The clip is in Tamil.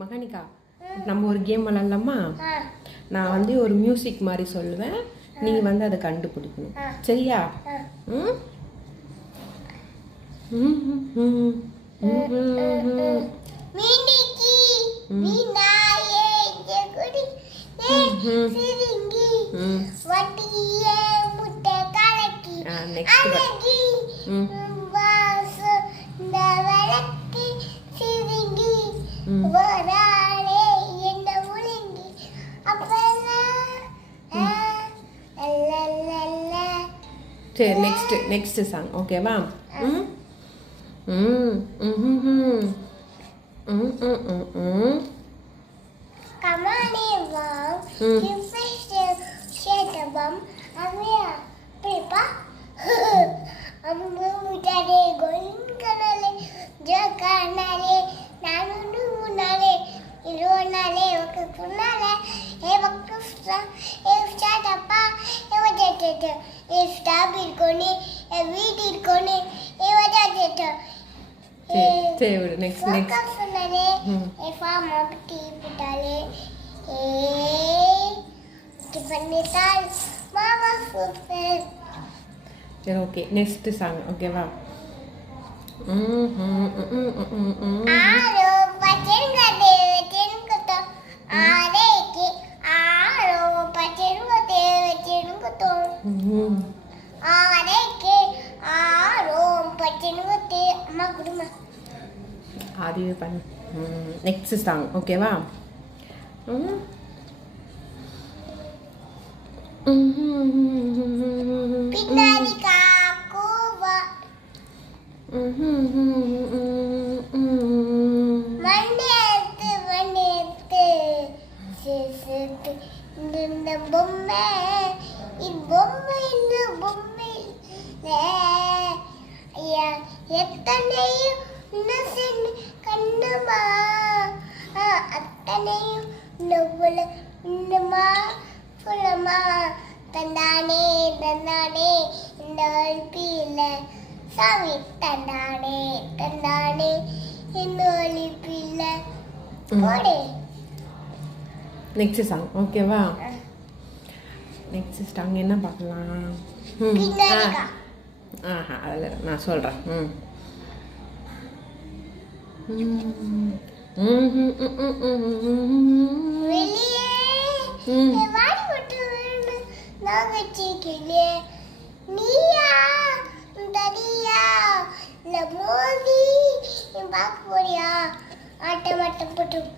மகானிகா, நம்ம ஒரு கேம் விளாட்லாமா? நான் வந்து ஒரு மியூசிக் மாதிரி சொல்லுவேன், நீ வந்து அதை கண்டுபிடிக்கணும். சரியா? சரி, நெக்ஸ்ட் சாங் ஓகேவா? ஓகே, நெக்ஸ்ட் சாங் ஓகேவா? ஆதிவே பண்ணு. நெக்ஸ்ட் சாங் ஓகேவா? தந்தானே தந்தானே இந்த ஒலிப்பில சாமி தந்தானே தந்தானே இந்த ஒலிப்பில போடே. நெக்ஸ்ட் சாங் ஓகேவா? நெக்ஸ்ட் சாங் என்ன பார்க்கலாம்? அதில் நான் சொல்கிறேன். நீயா தனியா இல்ல மோதி பார்க்க போறியா? ஆட்டம் ஆட்டம் போட்டு